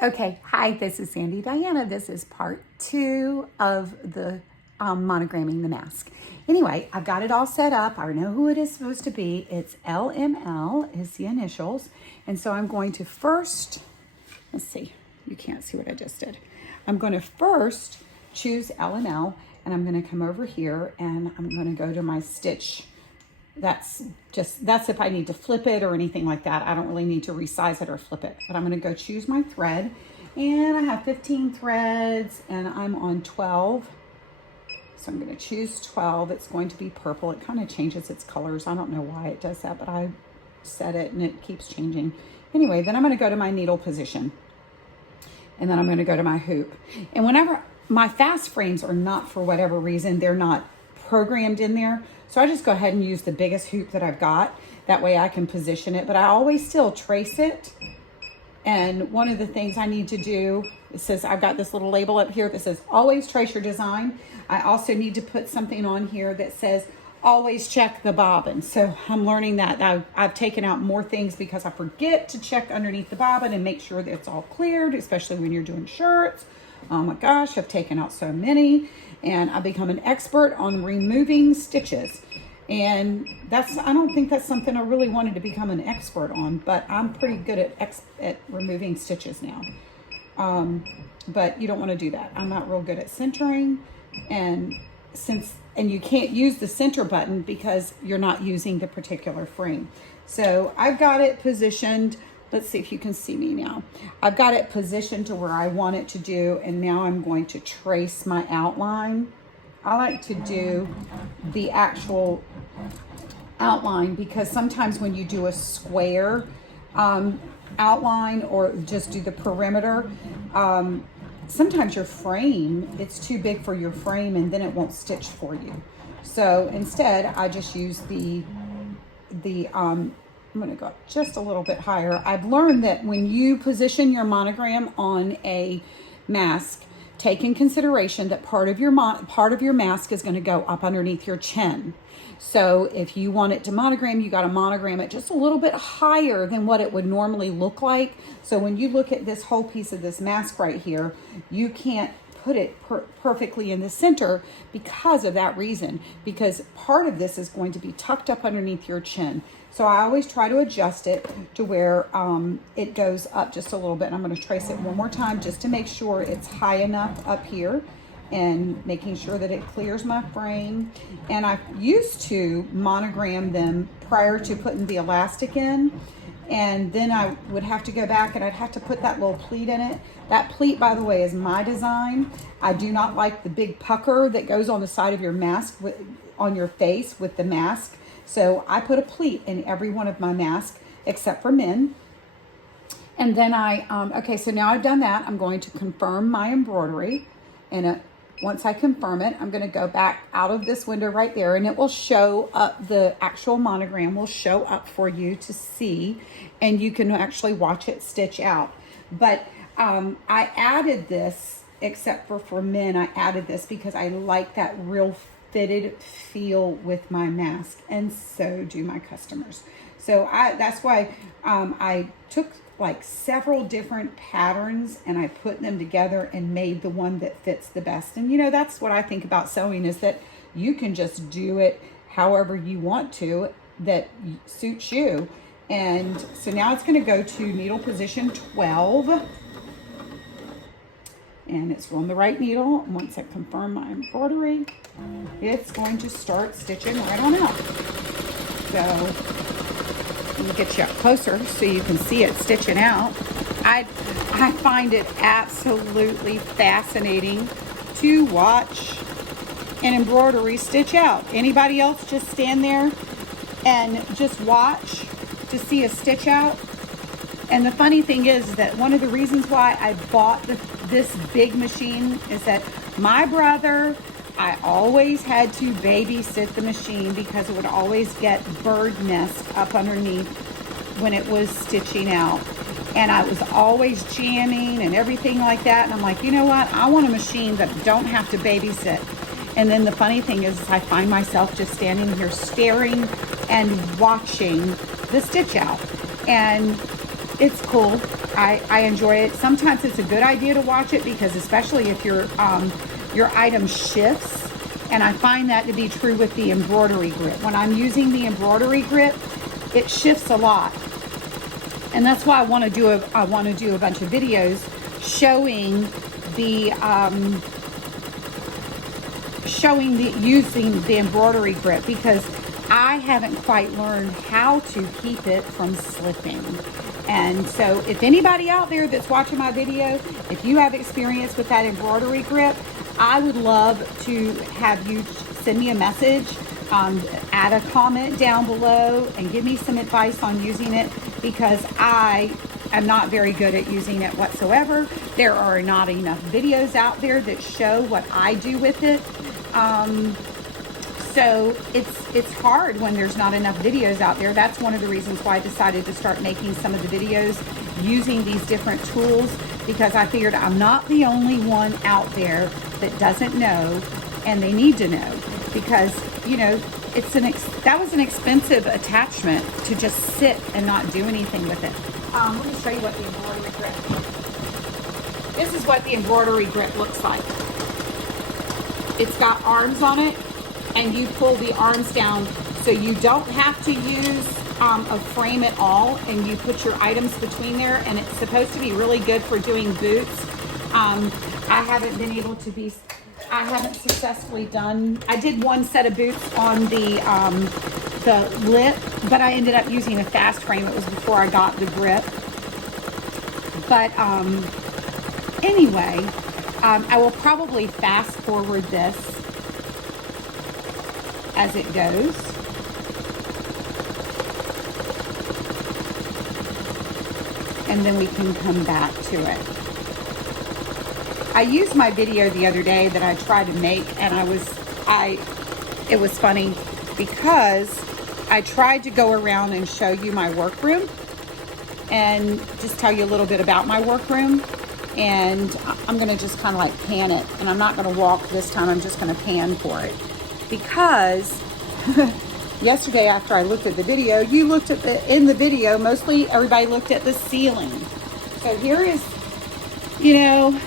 Okay, hi, this is Sandy Diana. This is part 2 of the monogramming the mask. Anyway, I've got it all set up. I know who it is supposed to be. It's LML is the initials. And so I'm going to first, let's see, you can't see what I just did. I'm going to first choose LML and I'm going to come over here and I'm going to go to my stitch. That's if I need to flip it or anything like that. I don't really need to resize it or flip it, but I'm going to go choose my thread, and I have 15 threads and I'm on 12. So I'm going to choose 12. It's going to be purple. It kind of changes its colors. I don't know why it does that, but I set it and it keeps changing. Anyway, then I'm going to go to my needle position and then I'm going to go to my hoop. And whenever my fast frames are not, for whatever reason, they're not programmed in there. So I just go ahead and use the biggest hoop that I've got. That way I can position it, but I always still trace it. And one of the things I need to do, it says, I've got this little label up here that says, always trace your design. I also need to put something on here that says, always check the bobbin. So I'm learning that. I've taken out more things because I forget to check underneath the bobbin and make sure that it's all cleared, especially when you're doing shirts. Oh my gosh, I've taken out so many. And I've become an expert on removing stitches. And I don't think that's something I really wanted to become an expert on, but I'm pretty good at removing stitches now. But you don't want to do that. I'm not real good at centering, and you can't use the center button because you're not using the particular frame. So I've got it positioned. Let's see if you can see me now. I've got it positioned to where I want it to do, and now I'm going to trace my outline. I like to do the actual outline because sometimes when you do a square outline or just do the perimeter, sometimes your frame, it's too big for your frame and then it won't stitch for you. So instead, I just use I'm going to go up just a little bit higher. I've learned that when you position your monogram on a mask, take in consideration that part of your mask is going to go up underneath your chin. So if you want it to monogram, you got to monogram it just a little bit higher than what it would normally look like. So when you look at this whole piece of this mask right here, you can't put it perfectly in the center because of that reason, because part of this is going to be tucked up underneath your chin. So I always try to adjust it to where it goes up just a little bit. And I'm going to trace it one more time just to make sure it's high enough up here and making sure that it clears my frame. And I used to monogram them prior to putting the elastic in. And then I would have to go back and I'd have to put that little pleat in it. That pleat, by the way, is my design. I do not like the big pucker that goes on the side of your mask, on your face with the mask. So I put a pleat in every one of my masks except for men. And then okay, so now I've done that. I'm going to confirm my embroidery. And once I confirm it, I'm going to go back out of this window right there, and it will show up, the actual monogram will show up for you to see, and you can actually watch it stitch out. But I added this, except for men, I added this because I like that real fitted feel with my mask, and so do my customers. So that's why I took like several different patterns and I put them together and made the one that fits the best. And you know, that's what I think about sewing, is that you can just do it however you want to, that suits you. And so now it's going to go to needle position 12, and it's on the right needle. Once I confirm my embroidery, it's going to start stitching right on out. So let me get you up closer so you can see it stitching out. I find it absolutely fascinating to watch an embroidery stitch out. Anybody else just stand there and just watch to see a stitch out? And the funny thing is that one of the reasons why I bought this big machine is that my brother, I always had to babysit the machine because it would always get bird nest up underneath when it was stitching out. And I was always jamming and everything like that. And I'm like, you know what? I want a machine that don't have to babysit. And then the funny thing is I find myself just standing here staring and watching the stitch out. And It's cool. I enjoy it. Sometimes it's a good idea to watch it because especially if your item shifts, and I find that to be true with the embroidery grip. When I'm using the embroidery grip, it shifts a lot. And that's why I want to do a bunch of videos showing the using the embroidery grip, because I haven't quite learned how to keep it from slipping. And so if anybody out there that's watching my video, if you have experience with that embroidery grip, I would love to have you send me a message, add a comment down below and give me some advice on using it, because I am not very good at using it whatsoever. There are not enough videos out there that show what I do with it. So it's hard when there's not enough videos out there. That's one of the reasons why I decided to start making some of the videos using these different tools, because I figured I'm not the only one out there that doesn't know, and they need to know, because, you know, that was an expensive attachment to just sit and not do anything with it. Let me show you what the embroidery grip. This is what the embroidery grip looks like. It's got arms on it, and you pull the arms down, so you don't have to use a frame at all, and you put your items between there, and it's supposed to be really good for doing boots. I haven't successfully done, I did one set of boots on the lip, but I ended up using a fast frame. It was before I got the grip. But anyway, I will probably fast forward this as it goes. And then we can come back to it. I used my video the other day that I tried to make, and it was funny because I tried to go around and show you my workroom and just tell you a little bit about my workroom. And I'm gonna just kind of like pan it, and I'm not gonna walk this time, I'm just gonna pan for it. Because yesterday after I looked at the video, you looked at in the video, mostly everybody looked at the ceiling. So here is, you know,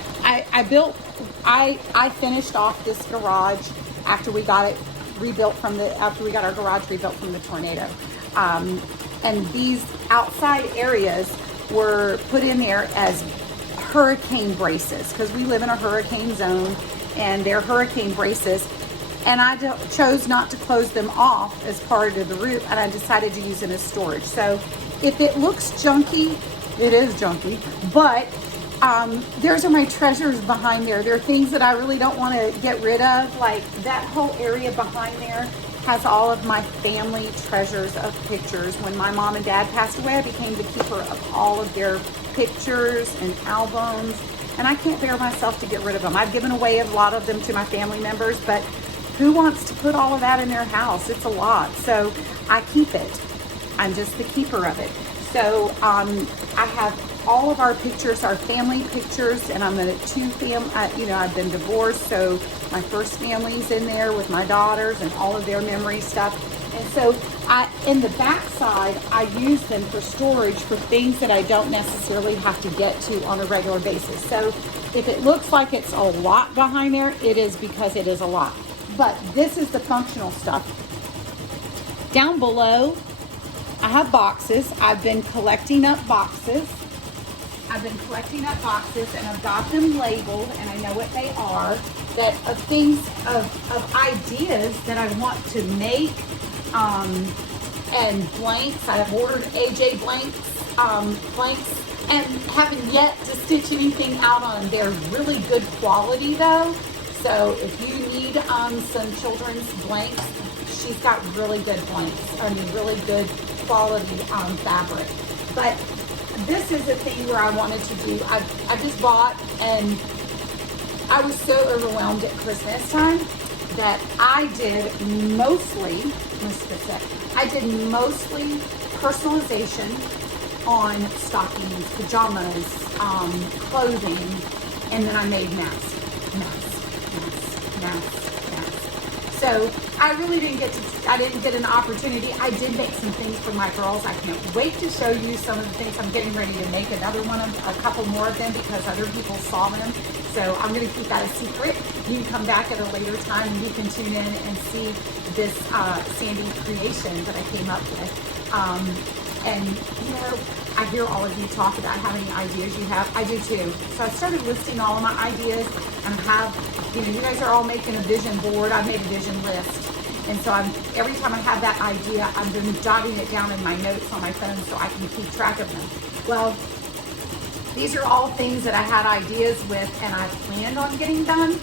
I finished off this garage after we got it rebuilt after we got our garage rebuilt from the tornado. And these outside areas were put in there as hurricane braces, because we live in a hurricane zone, and they're hurricane braces. And I chose not to close them off as part of the roof, and I decided to use them as storage. So if it looks junky, it is junky, but there's my treasures behind there. There are things that I really don't want to get rid of. Like that whole area behind there has all of my family treasures of pictures. When my mom and dad passed away, I became the keeper of all of their pictures and albums, and I can't bear myself to get rid of them. I've given away a lot of them to my family members, but who wants to put all of that in their house? It's a lot. So I keep it. I'm just the keeper of it. So I have all of our pictures, our family pictures, and I'm in I've been divorced, so my first family's in there with my daughters and all of their memory stuff. And so in the back side, I use them for storage for things that I don't necessarily have to get to on a regular basis. So if it looks like it's a lot behind there, it is because it is a lot. But this is the functional stuff. Down below, I have boxes. I've been collecting up boxes. and I've got them labeled, and I know what they are, that of things, of ideas that I want to make, and blanks. I have ordered AJ blanks, and haven't yet to stitch anything out on them. They're really good quality though. So if you need some children's blanks, she's got really good blanks. I mean, really good quality fabric. But this is a thing where I wanted to do. I just bought, and I was so overwhelmed at Christmas time that I did mostly personalization on stockings, pajamas, clothing, and then I made masks. So I really I didn't get an opportunity. I did make some things for my girls. I can't wait to show you some of the things. I'm getting ready to make another one, a couple more of them because other people saw them. So I'm going to keep that a secret. You can come back at a later time and you can tune in and see this Sandy creation that I came up with. And you know, I hear all of you talk about how many ideas you have. I do too. So I started listing all of my ideas and you guys are all making a vision board. I've made a vision list. And so every time I have that idea, I've been jotting it down in my notes on my phone so I can keep track of them. Well, these are all things that I had ideas with and I planned on getting done,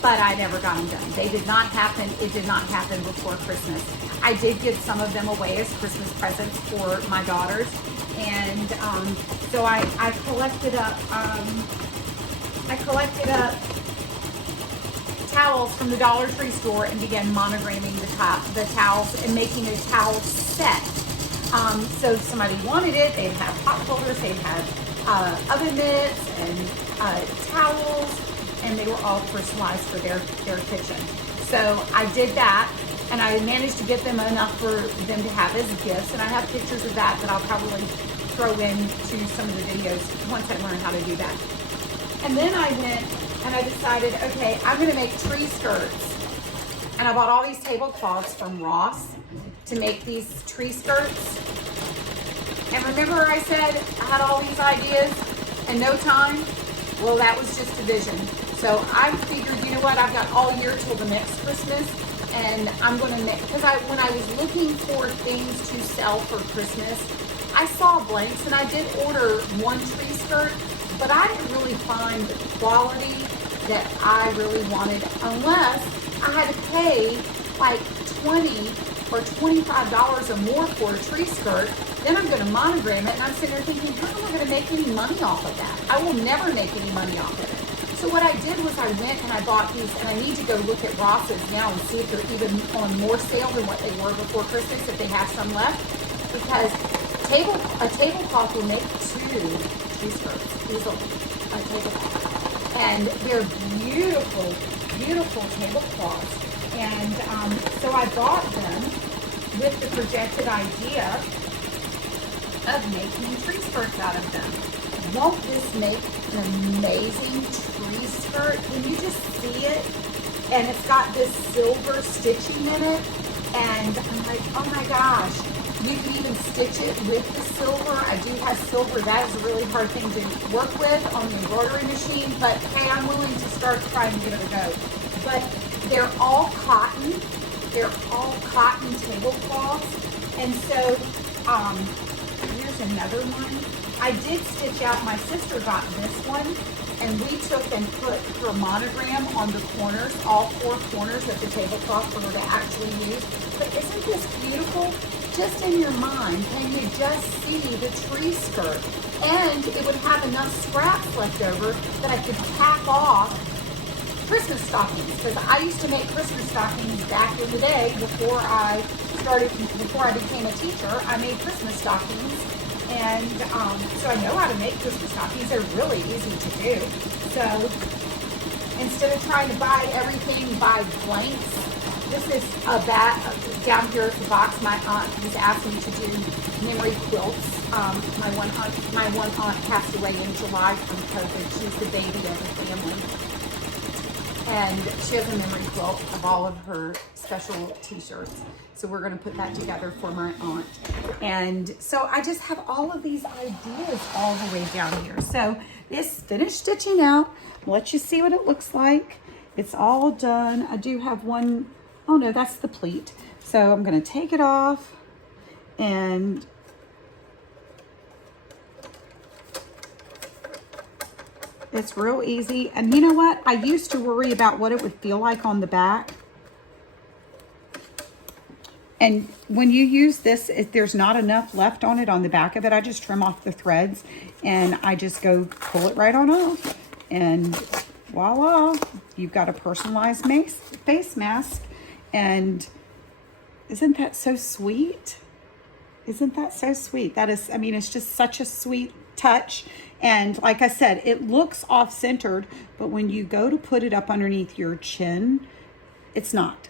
but I never got them done. They did not happen. It did not happen before Christmas. I did give some of them away as Christmas presents for my daughters. And so I collected up towels from the Dollar Tree store and began monogramming the towels and making a towel set. So if somebody wanted it, they'd have pot holders, they'd have oven mitts and towels, and they were all personalized for their kitchen. So I did that, and I managed to get them enough for them to have as gifts, and I have pictures of that I'll probably throw into some of the videos once I learn how to do that. And then I went and I decided, okay, I'm gonna make tree skirts. And I bought all these tablecloths from Ross to make these tree skirts. And remember I said I had all these ideas in no time? Well, that was just a vision. So I figured, you know what, I've got all year till the next Christmas, and I'm gonna make, because when I was looking for things to sell for Christmas, I saw blanks and I did order one tree skirt, but I didn't really find the quality that I really wanted unless I had to pay like $20 or $25 or more for a tree skirt. Then I'm going to monogram it, and I'm sitting there thinking, how am I going to make any money off of that? I will never make any money off of it. So what I did was I went and I bought these, and I need to go look at Ross's now and see if they're even on more sale than what they were before Christmas, if they have some left, because a tablecloth will make 2 tree skirts easily, a tablecloth. And they're beautiful, beautiful tablecloths. And so I bought them with the projected idea of making tree skirts out of them. Won't this make an amazing tree skirt? When you just see it, and it's got this silver stitching in it, and I'm like, oh my gosh, you can even stitch it with the silver. I do have silver. That is a really hard thing to work with on the embroidery machine, but hey, I'm willing to start trying to give it a go. But they're all cotton. They're all cotton tablecloths. And so, here's another one. I did stitch out, my sister got this one, and we took and put her monogram on the corners, all 4 corners of the tablecloth for her to actually use. But isn't this beautiful? Just in your mind, can you just see the tree skirt? And it would have enough scraps left over that I could tack off Christmas stockings, because I used to make Christmas stockings back in the day before I became a teacher. I made Christmas stockings, and so I know how to make Christmas stockings. They're really easy to do. So instead of trying to buy everything by blanks, this is down here at the box. My aunt has asked me to do memory quilts. My one aunt passed away in July from COVID. She's the baby of the family. And she has a memory quilt of all of her special t-shirts. So we're going to put that together for my aunt. And so I just have all of these ideas all the way down here. So this finished stitching out. I'll let you see what it looks like. It's all done. I do have one. Oh no, that's the pleat. So I'm going to take it off, and it's real easy. And you know what? I used to worry about what it would feel like on the back. And when you use this, if there's not enough left on it on the back of it, I just trim off the threads and I just go pull it right on off. And voila, you've got a personalized face mask. And isn't that so sweet? Isn't that so sweet? That is, I mean, it's just such a sweet touch. And like I said, it looks off-centered, but when you go to put it up underneath your chin, it's not.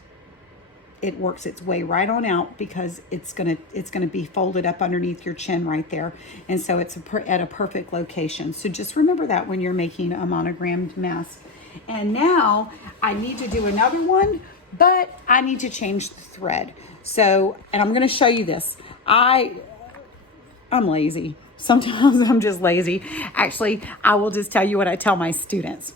it works its way right on out because it's gonna be folded up underneath your chin right there, and so it's at a perfect location. So just remember that when you're making a monogrammed mask. And now I need to do another one, but I need to change the thread. So, and I'm going to show you this. I'm lazy. Sometimes I'm just lazy. Actually, I will just tell you what I tell my students.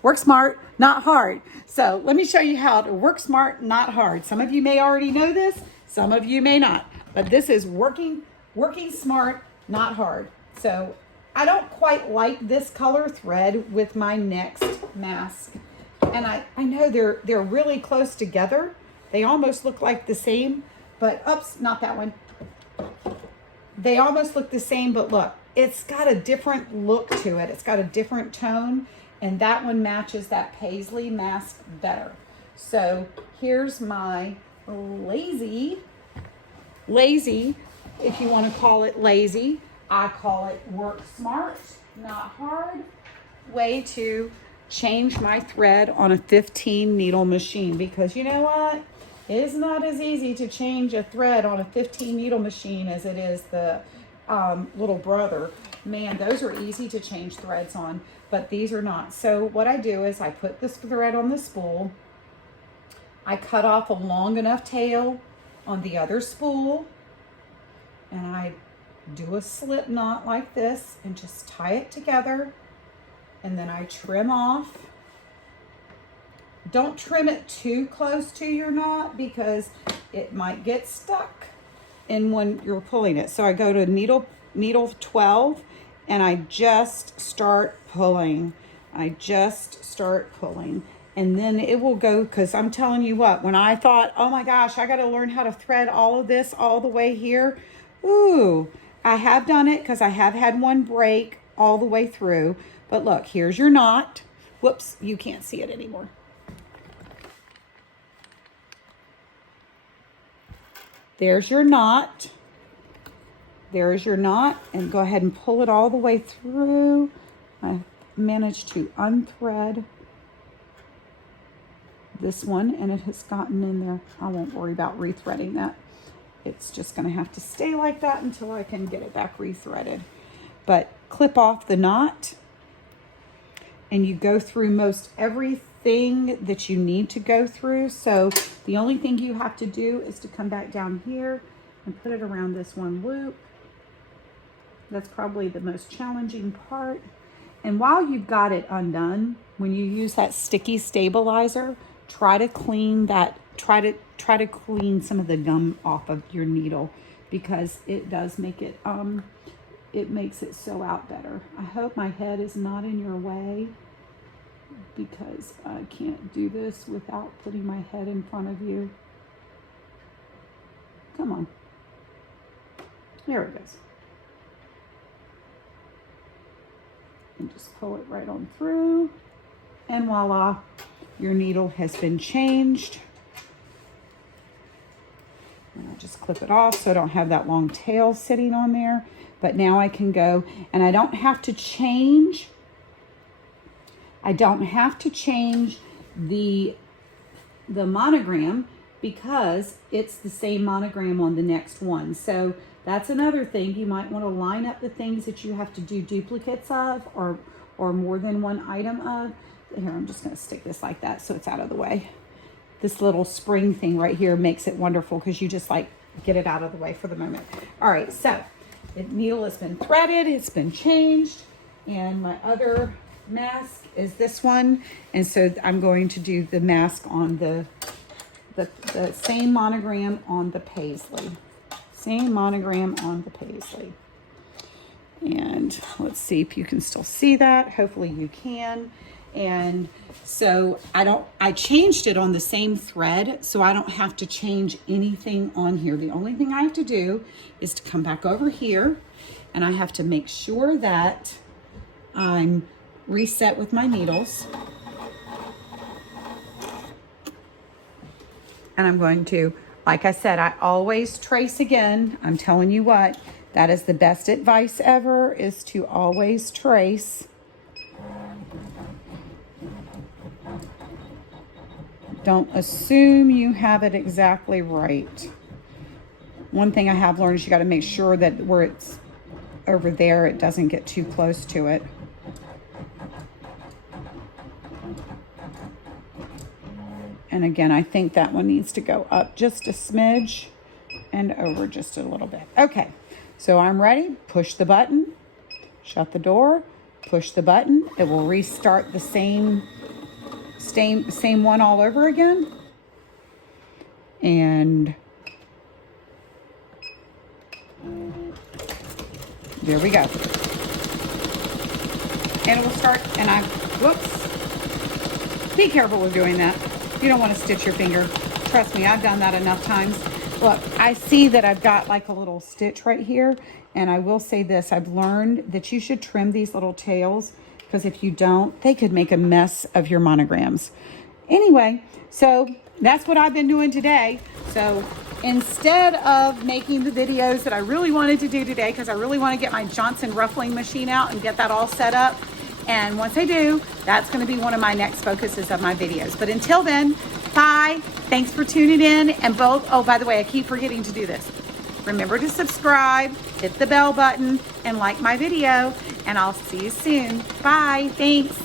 Work smart, not hard. So let me show you how to work smart, not hard. Some of you may already know this, some of you may not, but this is working smart, not hard. So I don't quite like this color thread with my next mask. And I know they're really close together. They almost look like the same, but oops, not that one. They almost look the same, but look, it's got a different look to it. It's got a different tone, and that one matches that paisley mask better. So here's my lazy, if you want to call it lazy. I call it work smart, not hard, way to change my thread on a 15 needle machine, because you know what? It's not as easy to change a thread on a 15 needle machine as it is the little brother. Man, those are easy to change threads on, but these are not. So what I do is I put this thread on the spool. I cut off a long enough tail on the other spool, and I do a slip knot like this and just tie it together, and then I trim off. Don't trim it too close to your knot because it might get stuck in when you're pulling it. So I go to needle 12 and I just start pulling. And then it will go, because I'm telling you what, when I thought, oh my gosh, I got to learn how to thread all of this all the way here. Ooh, I have done it because I have had one break all the way through. But look, here's your knot. Whoops, you can't see it anymore. There's your knot. There's your knot, and go ahead and pull it all the way through. I managed to unthread this one, and it has gotten in there. I won't worry about rethreading that. It's just going to have to stay like that until I can get it back rethreaded. But clip off the knot, and you go through most everything that you need to go through. So the only thing you have to do is to come back down here and put it around this one loop. That's probably the most challenging part. And while you've got it undone, when you use that sticky stabilizer, try to clean that, try to clean some of the gum off of your needle, because it does make it, it makes it sew out better. I hope my head is not in your way, because I can't do this without putting my head in front of you. Come on. There it goes. And just pull it right on through. And voila, your needle has been changed. And I'll just clip it off so I don't have that long tail sitting on there. But now I can go, and I don't have to change the monogram, because it's the same monogram on the next one. So that's another thing. You might want to line up the things that you have to do duplicates of, or more than one item of. Here, I'm just going to stick this like that so it's out of the way. This little spring thing right here makes it wonderful, because you just like get it out of the way for the moment. All right, so the needle has been threaded, it's been changed, and my other mask is this one. And so I'm going to do the mask on the same monogram on the paisley. Same monogram on the paisley. And let's see if you can still see that. Hopefully you can. And so I changed it on the same thread, so I don't have to change anything on here. The only thing I have to do is to come back over here, and I have to make sure that I'm reset with my needles. And I'm going to, like I said, I always trace again. I'm telling you what, that is the best advice ever, is to always trace. Don't assume you have it exactly right. One thing I have learned is you got to make sure that where it's over there, it doesn't get too close to it. And again, I think that one needs to go up just a smidge and over just a little bit. Okay, so I'm ready. Push the button, shut the door, push the button. It will restart the same one all over again. And there we go. And it will start, and whoops. Be careful with doing that. You don't want to stitch your finger. Trust me, I've done that enough times. Look, I see that I've got like a little stitch right here. And I will say this, I've learned that you should trim these little tails, because if you don't, they could make a mess of your monograms. Anyway, so that's what I've been doing today. So instead of making the videos that I really wanted to do today, because I really want to get my Johnson ruffling machine out and get that all set up. And once I do, that's going to be one of my next focuses of my videos. But until then, bye. Thanks for tuning in. And oh, by the way, I keep forgetting to do this. Remember to subscribe, hit the bell button, and like my video. And I'll see you soon. Bye. Thanks.